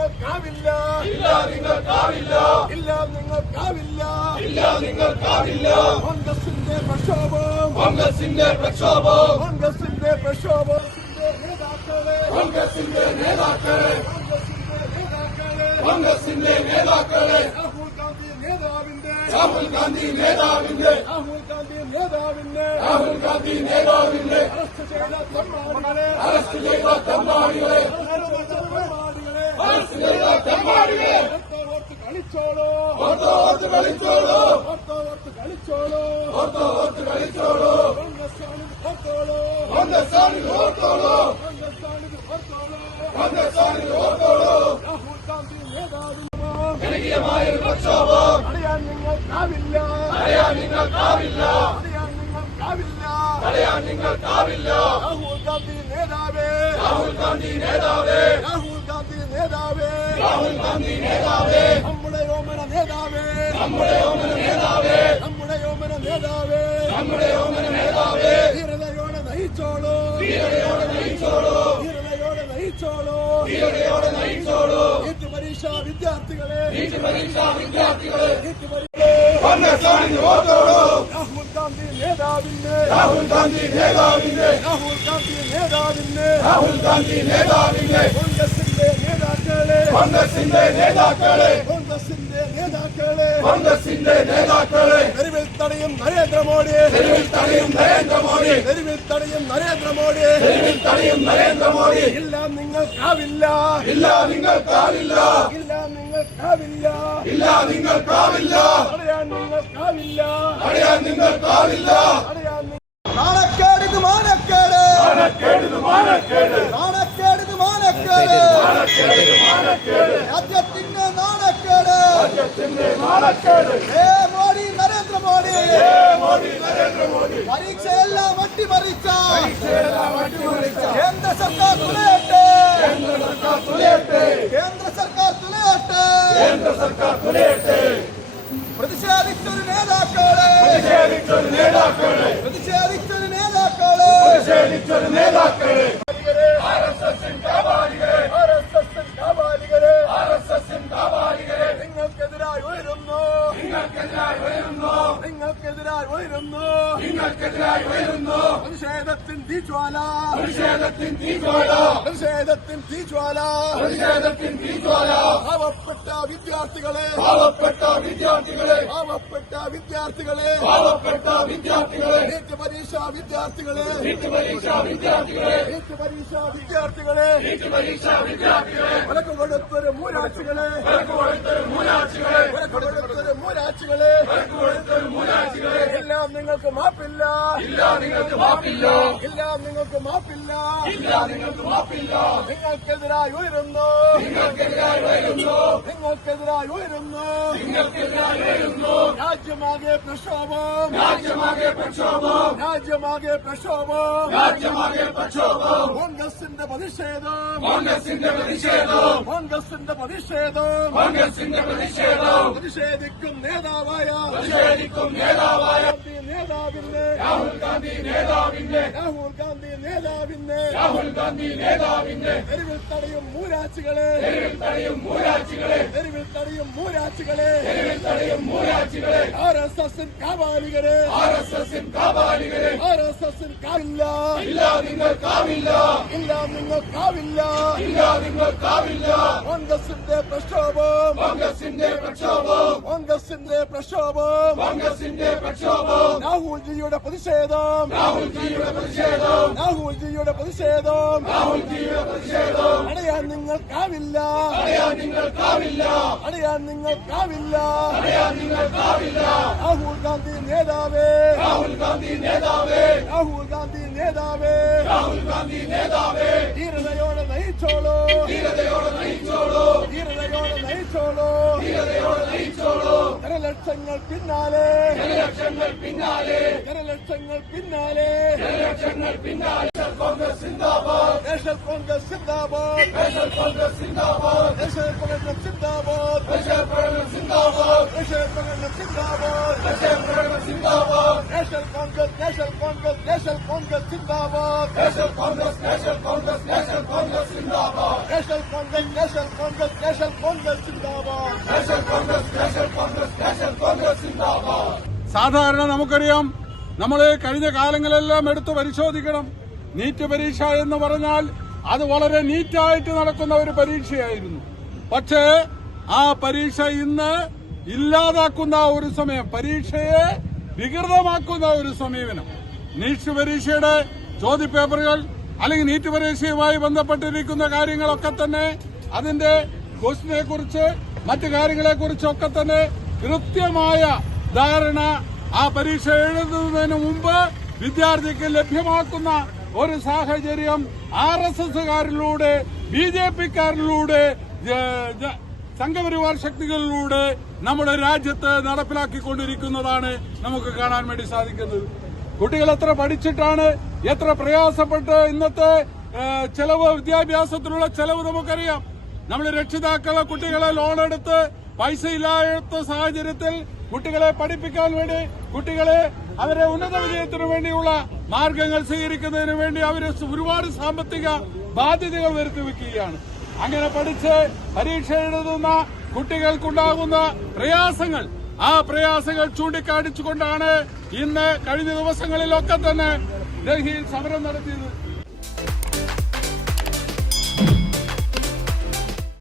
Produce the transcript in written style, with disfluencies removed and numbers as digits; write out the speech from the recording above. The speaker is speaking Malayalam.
നിങ്ങൾക്കാവില്ല, ഇല്ല നിങ്ങൾക്കാവില്ല, ഇല്ല നിങ്ങൾക്കാവില്ല, ഇല്ല നിങ്ങൾക്കാവില്ല. കോൺഗ്രസിന്റെ പ്രക്ഷോഭം, കോൺഗ്രസിന്റെ പ്രക്ഷോഭം, കോൺഗ്രസിന്റെ പ്രക്ഷോഭത്തിന്റെ നേതാക്കളെ, കോൺഗ്രസിന്റെ നേതാക്കളെ, കോൺഗ്രസിന്റെ നേതാക്കളെ, കോൺഗ്രസിന്റെ നേതാക്കളെ, രാഹുൽ ഗാന്ധി നേതാവിന്റെ, രാഹുൽ ഗാന്ധി നേതാവിന്റെ, രാഹുൽ ഗാന്ധി നേതാവിന്റെ രാഹുൽ ഗാന്ധി നേതാവിന്റെ അറസ്റ്റ് ചെയ്ത തെമ്മാടികളെ, അറസ്റ്റ് ചെയ്ത തെമ്മാടികളെ, അറസ്റ്റ് ചെയ്ത തെമ്മാടികളെ ഓർത്ത് കളിച്ചോളൂ, ഓർത്ത് കളിച്ചോളൂ, ഓർത്ത് കളിച്ചോളൂ, ഓർത്ത് കളിച്ചോളൂ. കോൺഗ്രസ്സാണിത് ഓർത്തോളൂ, കോൺഗ്രസ്സാണിത് ഓർത്തോളൂ, കോൺഗ്രസ്സാണിത് ഓർത്തോളൂ. കോൺഗ്രസ്സാണിത് ഓർത്തോളൂ. രാഹുൽ ഗാന്ധി നേതാവിന്റെ ജനകീയമായൊരു പ്രക്ഷോഭം തടയാൻ നിങ്ങൾക്കാവില്ല, തടയാൻ നിങ്ങൾക്കാവില്ല, തടയാൻ നിങ്ങൾക്കാവില്ല. തടയാൻ നിങ്ങൾക്കാവില്ല. രാഹുൽ ഗാന്ധി നേതാവേ, രാഹുൽ ഗാന്ധി നേതാവേ, രാഹുൽ ഗാന്ധി നേതാവേ, രാഹുൽ ഗാന്ധി നേതാവേ, നമ്മുടെ ഓമന നേതാവേ, നമ്മുടെ ഓമന നേതാവേ, നമ്മുടെ ഓമന നേതാവേ, നമ്മുടെ ഓമന നേതാവേ, ധീരതയോടെ നയിച്ചോളൂ, ധീരതയോടെ നയിച്ചോളൂ, ധീരതയോടെ നയിച്ചോളൂ. ധീരതയോടെ നയിച്ചോളൂ. നീറ്റ് പരീക്ഷാ വിദ്യാർത്ഥികളെ, നീറ്റ് പരീക്ഷാ വിദ്യാർത്ഥികളെ, നീറ്റ് പരീക്ഷ കോൺഗ്രസ്സാണിത് ഓർത്തോളൂ. രാഹുൽ ഗാന്ധി നേതാവിന്റെ, രാഹുൽ ഗാന്ധി നേതാവിന്റെ, രാഹുൽ ഗാന്ധി നേതാവിന്റെ രാഹുൽ ഗാന്ധി നേതാവിന്റെ, കോൺഗ്രസിന്റെ നേതാക്കളെ, കോൺഗ്രസിന്റെ നേതാക്കളെ, കോൺഗ്രസിന്റെ നേതാക്കളെ കോൺഗ്രസിന്റെ നേതാക്കളെ തെരുവിൽ തടയും നരേന്ദ്രമോദി, തെരുവിൽ തടയും നരേന്ദ്രമോദി, തെരുവിൽ തടയും നരേന്ദ്രമോദി. തെരുവിൽ തടയും നരേന്ദ്രമോദി. ഇല്ല നിങ്ങൾക്കാവില്ല, ഇല്ല നിങ്ങൾക്കാവില്ല, ഇല്ല നിങ്ങൾക്കാവില്ല, ഇല്ല നിങ്ങൾക്കാവില്ല, തടയാൻ നിങ്ങൾക്കാവില്ല, തടയാൻ നിങ്ങൾക്കാവില്ല. തടയാൻ നാണക്കേട്, ഇത് മാനക്കേട്, മാനക്കേട്, മാനക്കേട്, നാണക്കേട്, മാനക്കേട്, മാനക്കേട്, മാനക്കേട്, രാജ്യത്തിന്റെ നാണക്കേട്. രാജ്യത്തിന്റെ നാണക്കേട്. ഹേ മോദി, നരേന്ദ്രമോദി, മോദി നരേന്ദ്രമോദി പരീക്ഷയെല്ലാം അട്ടിമറിച്ച പരീക്ഷയെല്ലാം അട്ടിമറിച്ച കേന്ദ്ര സർക്കാർ തുലയട്ടെ, കേന്ദ്ര സർക്കാർ തുലയട്ടെ, കേന്ദ്ര സർക്കാർ തുലയട്ടെ. കേന്ദ്ര സർക്കാർ തുലയട്ടെ. പ്രതിഷേധിച്ചൊരു നേതാക്കളെ, പ്രതിഷേധിച്ചൊരു നേതാക്കളെ, പ്രതിഷേധിച്ചൊരു നേതാക്കളെ, പ്രതിഷേധിച്ചൊരു നേതാക്കളെ, ആർഎസ്എസിൻ കാപാലികരെ, ആർഎസ്എസിൻ കാപാലികരെ, ആർഎസ്എസിൻ കാപാലികരെ നിങ്ങൾക്കെതിരായി ഉയരുന്നു, നിങ്ങൾക്കെതിരായി ഉയരുന്നു, നിങ്ങൾക്കെതിരായി ഉയരുന്നു. നിങ്ങൾക്കെതിരായി ഉയരുന്നു. പ്രതിഷേധത്തിൻ തീജ്വാല, പ്രതിഷേധത്തിൻ തീജ്വാല, പ്രതിഷേധത്തിൻ തീജ്വാല. പ്രതിഷേധത്തിൻ തീജ്വാല. പാവപ്പെട്ട വിദ്യാർത്ഥികളെ, പാവപ്പെട്ട വിദ്യാർത്ഥികളെ, പാവപ്പെട്ട വിദ്യാർത്ഥികളെ, പാവപ്പെട്ട വിദ്യാർത്ഥികളെ, നീറ്റ് പരീക്ഷാ വിദ്യാർത്ഥികളെ, നീറ്റ് പരീക്ഷാ വിദ്യാർത്ഥികളെ, നീറ്റ് പരീക്ഷാ വിദ്യാർത്ഥികളെ, നീറ്റ് പരീക്ഷാ വിദ്യാർത്ഥികളെ, വിലക്ക് കൊടുത്തൊരു മൂരാഴ്ചകളെ, വിലക്ക് കൊടുത്തൊരു മൂലാഴ്ചകളെ, വിലക്ക് കൊടുത്തൊരു മൂരാഴ്ചകളെ, വിലക്ക് കൊടുത്തൊരു മൂലാഴ്ചകളെ, എല്ലാം നിങ്ങൾക്ക് മാപ്പില്ല, ഇല്ല നിങ്ങൾക്ക് മാപ്പില്ല, എല്ലാം നിങ്ങൾക്ക് മാപ്പില്ല. ഇല്ല നിങ്ങൾക്ക് മാപ്പില്ല. നിങ്ങൾക്കെതിരായി ഉയരുന്നു, നിങ്ങൾക്കെതിരായി ഉയരുന്നു, നിങ്ങൾക്കെതിരായി ഉയരുന്നു. നിങ്ങൾക്കെതിരായി ഉയരുന്നു. രാജ്യമാകെ പ്രക്ഷോഭം, രാജ്യമാകെ പ്രക്ഷോഭം, രാജ്യമാകെ പ്രക്ഷോഭം. രാജ്യമാകെ പ്രക്ഷോഭം. കോൺഗ്രസിന്റെ പ്രതിഷേധം, കോൺഗ്രസിന്റെ പ്രതിഷേധം, കോൺഗ്രസിന്റെ പ്രതിഷേധം. കോൺഗ്രസിന്റെ പ്രതിഷേധം, പ്രതിഷേധിക്കും നേതാവായ പ്രതിഷേധിക്കും നേതാവായ ഗാന്ധി നേതാവിനെ, രാഹുൽ ഗാന്ധി നേതാവിന്റെ, രാഹുൽ ഗാന്ധി നേതാവിനെ രാഹുൽ ഗാന്ധി നേതാവിന്റെ തെരുവിൽ തടയും മൂരാച്ചികളെ, തെരുവിൽ തടയും മൂരാച്ചികളെ, തെരുവിൽ തടയും മൂരാച്ചികളെ, തെരുവിൽ തടയും മൂരാച്ചികളെ, ആർഎസ്എസിൻ കാപാലികരെ, ആർഎസ്എസിൻ കാപാലികരെ, ആർഎസ്എസിൻ കാവില്ല, ഇല്ല നിങ്ങൾക്കാവില്ല, ഇല്ല നിങ്ങൾക്കാവില്ല. ഇല്ല നിങ്ങൾക്കാവില്ല. കോൺഗ്രസിന്റെ പ്രക്ഷോഭം, കോൺഗ്രസിന്റെ പ്രക്ഷോഭം, കോൺഗ്രസിന്റെ പ്രക്ഷോഭം. കോൺഗ്രസിന്റെ പ്രക്ഷോഭം, രാഹുൽജിയുടെ പ്രതിഷേധം, രാഹുൽജിയുടെ പ്രതിഷേധം, രാഹുൽജിയുടെ പ്രതിഷേധം. രാഹുൽജിയുടെ പ്രതിഷേധം, തടയാൻ നിങ്ങൾക്കാവില്ല, തടയാൻ നിങ്ങൾക്കാവില്ല, തടയാൻ നിങ്ങൾക്കാവില്ല. തടയാൻ നിങ്ങൾക്കാവില്ല. രാഹുൽ ഗാന്ധി നേതാവേ, രാഹുൽ ഗാന്ധി നേതാവേ, രാഹുൽ ഗാന്ധി നേതാവേ, രാഹുൽ ഗാന്ധി നേതാവേ, ധീരതയോടെ നയിച്ചോളൂ, ധീരതയോടെ നയിച്ചോളൂ, ധീരതയോടെ നയിച്ചോളൂ. ധീരതയോടെ നയിച്ചോളൂ. ജനലക്ഷങ്ങൾ പിന്നാലെ, ജനലക്ഷങ്ങൾ പിന്നാലെ, ജനലക്ഷങ്ങൾ പിന്നാലെ. ജനലക്ഷങ്ങൾ പിന്നാലെ. കോൺഗ്രസ് സിന്ദാബാദ്, നാഷണൽ കോൺഗ്രസ് സിന്ദാബാദ്, നാഷണൽ കോൺഗ്രസ് സിന്ദാബാദ്, നാഷണൽ കോൺഗ്രസ് സിന്ദാബാദ്, നാഷണൽ കോൺഗ്രസ് സിന്ദാബാദ്, നാഷണൽ കോൺഗ്രസ് സിന്ദാബാദ്, നാഷണൽ കോൺഗ്രസ് സിന്ദാബാദ്, നാഷണൽ കോൺഗ്രസ്, നാഷണൽ കോൺഗ്രസ്, നാഷണൽ കോൺഗ്രസ് സിന്ദാബാദ്, നാഷണൽ കോൺഗ്രസ്, നാഷണൽ കോൺഗ്രസ്, നാഷണൽ കോൺഗ്രസ് സിന്ദാബാദ്, National Congress Zindabad. National Congress Zindabad. സാധാരണ നമുക്കറിയാം, നമ്മൾ കഴിഞ്ഞ കാലങ്ങളെല്ലാം എടുത്തു പരിശോധിക്കണം. നീറ്റ് പരീക്ഷ എന്ന് പറഞ്ഞാൽ അത് വളരെ നീറ്റായിട്ട് നടക്കുന്ന ഒരു പരീക്ഷയായിരുന്നു. പക്ഷേ ആ പരീക്ഷ ഇന്ന് ഇല്ലാതാക്കുന്ന ഒരു സമയം, പരീക്ഷയെ വികൃതമാക്കുന്ന ഒരു സമീപനം. നീറ്റ് പരീക്ഷയുടെ ചോദ്യപേപ്പറുകൾ അല്ലെങ്കിൽ നീറ്റ് പരീക്ഷയുമായി ബന്ധപ്പെട്ടിരിക്കുന്ന കാര്യങ്ങളൊക്കെ തന്നെ, അതിന്റെ ക്വസ്റ്റിനെ കുറിച്ച് മറ്റു കാര്യങ്ങളെക്കുറിച്ചൊക്കെ തന്നെ കൃത്യമായ ധാരണ ആ പരീക്ഷ എഴുതുന്നതിന് മുമ്പ് വിദ്യാർത്ഥിക്ക് ലഭ്യമാക്കുന്ന ഒരു സാഹചര്യം RSSകാരിലൂടെ, BJPക്കാരിലൂടെ, സംഘപരിവാർ ശക്തികളിലൂടെ നമ്മുടെ രാജ്യത്ത് നടപ്പിലാക്കിക്കൊണ്ടിരിക്കുന്നതാണ് നമുക്ക് കാണാൻ വേണ്ടി സാധിക്കുന്നത്. കുട്ടികൾ എത്ര പഠിച്ചിട്ടാണ്, എത്ര പ്രയാസപ്പെട്ട് ഇന്നത്തെ ചെലവ്, വിദ്യാഭ്യാസത്തിലുള്ള ചെലവ് നമുക്കറിയാം. നമ്മൾ രക്ഷിതാക്കളെ കുട്ടികളെ ലോണെടുത്ത് പൈസ ഇല്ലാത്ത സാഹചര്യത്തിൽ കുട്ടികളെ പഠിപ്പിക്കാൻ വേണ്ടി, കുട്ടികളെ അവരെ ഉന്നത വിജയത്തിനു വേണ്ടിയുള്ള മാർഗങ്ങൾ സ്വീകരിക്കുന്നതിന് വേണ്ടി അവർ ഒരുപാട് സാമ്പത്തിക ബാധ്യതകൾ വരുത്തി വെക്കുകയാണ്. അങ്ങനെ പഠിച്ച് പരീക്ഷ എഴുതുന്ന കുട്ടികൾക്കുണ്ടാകുന്ന പ്രയാസങ്ങൾ, ആ പ്രയാസങ്ങൾ ചൂണ്ടിക്കാണിച്ചുകൊണ്ടാണ് ഇന്ന് കഴിഞ്ഞ ദിവസങ്ങളിലൊക്കെ തന്നെ ഡൽഹിയിൽ സമരം നടത്തിയത്.